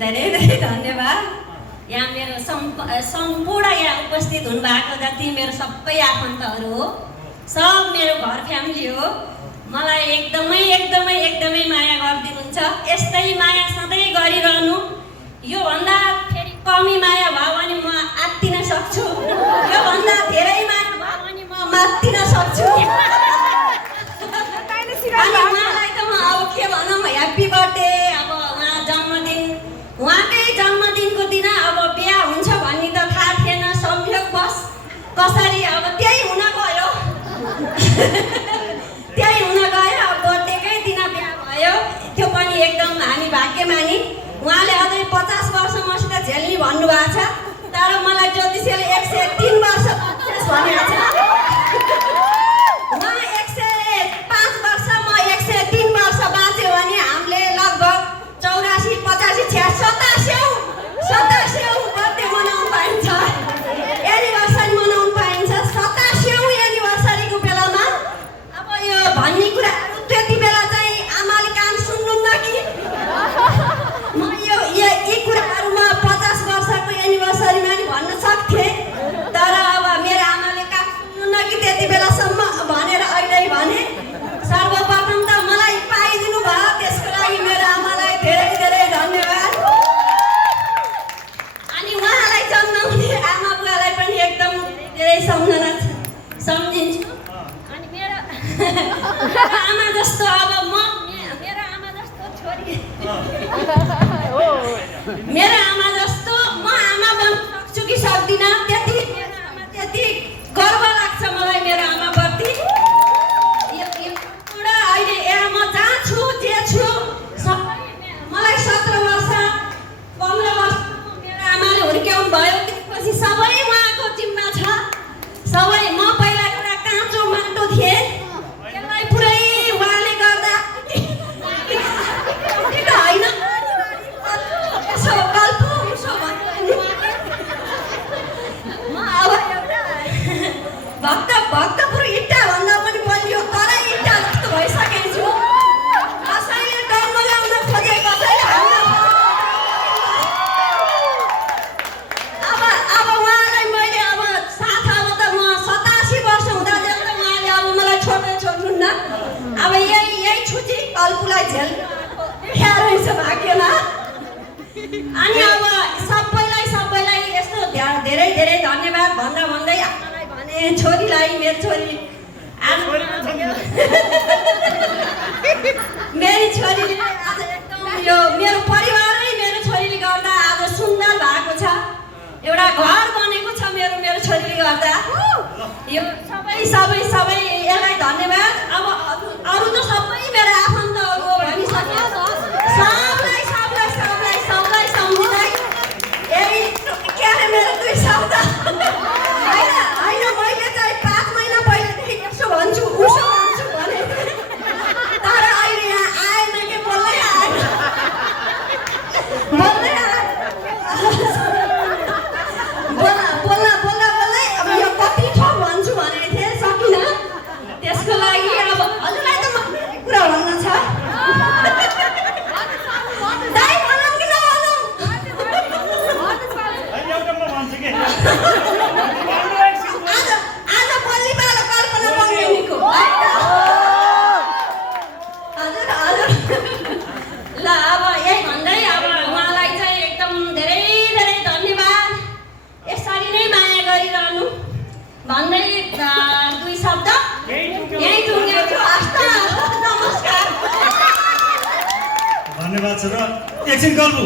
धेरै धेरै धन्यवाद। यहाँ मेरो सम्पूर्ण यहाँ उपस्थित हुनुभएको जति मेरो सबै आफन्तहरू हो, सब मेरो घर फ्यामिली हो। मलाई एकदमै एकदमै एकदमै माया गरिदिनुहुन्छ। यस्तै माया सधैँ गरिरहनु। योभन्दा फेरि कमी माया भयो भने म आत्तिन सक्छु, योभन्दा धेरै माया भयो भने म मात्तिन सक्छु। अनि उहाँलाई त म अब के भनौँ, ह्याप्पी बर्थडे। अब उहाँ जन्मदिन, उहाँकै जन्मदिनको दिन अब बिहा हुन्छ भन्ने त थाहा थिएन, संयोगवश कसरी अब त्यही हुन गयो। त्यही हुन गयो। अब बर्थडेकै दिन बिहा भयो, त्यो पनि एकदम हामी भाग्यमानी। उहाँले अझै 50 वर्ष मसित झेल्ने भन्नुभएको छ, तर मलाई ज्योतिषीले 103 वर्ष भनेको छ। उहाँ 105 वर्ष, म 103 वर्ष बाँच्यो भने हामीले लगभग 84, 85, 86, 87 बर्थडे मनाउनु पाइन्छ, एनिभर्सरी मनाउनु पाइन्छ। 87औं एनिभर्सरीको बेलामा अब यो भन्ने कुराहरू त्यति बेला चाहिँ आमाले कान सुन्नुहुन्न कि म यी कुराहरूमा 50 वर्षको एनिभर्सरीमा नि भन्न सक्थेँ, तर अब मेरो आमाले कान सुन्नुहुन्न कि त्यति बेलासम्म भनेर अहिले भने। सर्वप्रथम त मलाई पाइदिनु भयो, त्यसको लागि मेरो आमालाई धेरै धेरै धन्यवाद। अनि उहाँलाई जन्माउने आमा बुवालाई पनि एकदम धेरै सम्झिन्छु। अनि मेरो आमा जस्तो अब मेरो आमा जस्तो छोरी, मेरो आमा जस्तो म आमा बन्न सक्छु कि सक्दिनँ, त्यति मेरो आमा त्यति गर्व लाग्छ मलाई मेरो आमाप्रति। अहिले म जहाँ छु जे छु सबै मलाई 17 वर्ष 15 वर्ष मेरो आमाले हुर्क्याउनु भयो, त्यसपछि सबै उहाँको जिम्मा छ। सबै म पहिला एउटा काँचो माटो थिएँ, त्यसलाई पुरै उहाँले गर्दा होइन यसो गल्पो उसो भन्नु। म अब एउटा भक्तपुर इट्टा भन्दा पनि बलियो, तर इट्टा जस्तो भइसकेको छु। कसैले डम्बो ल्याउन खोजे, कसैले अब उहाँलाई मैले अब साथ अब त म 87 वर्ष हुँदा जेल त उहाँले अब मलाई छोड्नुहुन्न। अब यही छुची कल्पुलाई झेल्नु रहेछ भाग्यमा। अनि अब सबैलाई यस्तो धेरै धेरै धन्यवाद भन्दा भन्दै आमालाई भने, छोरीलाई, मेरो छोरी मेरी छोरीले आज एकदम यो मेरो परिवारै मेरो छोरीले गर्दा आज सुन्दर भएको छ, एउटा घर बनेको छ मेरो छोरीले गर्दा। यो सबै यसलाई धन्यवाद। अब अरू त सबै मेरो आफन्तहरू हो भनिसक्यो, सबलाई सम्झिँदै यही के अरे मेरो 2 शब्द होइन मैले चाहिँ 5 महिना पहिलेदेखि यसो भन्छु उसो भन्छु भने, तर अहिले यहाँ आएन कि बोल्दै आएन बोल्दै अब यो कति ठाउँ भन्छु भनेको थिएँ, सकिनँ। त्यसको लागि अब हजुरलाई त म कुरा भन्न छ। दाइ भनौँ कि नभनौँ? आज बल्लीपालो कल्पना बङ्गेनीको हजुर ल। अब यही भन्दै अब उहाँलाई चाहिँ एकदम धेरै धेरै धन्यवाद। यसरी नै माया गरिरहनु भन्दै 2 शब्द यही टुङ्ग्याउँछु। हस्त नमस्कार, धन्यवाद छ र एकछिन गल्पु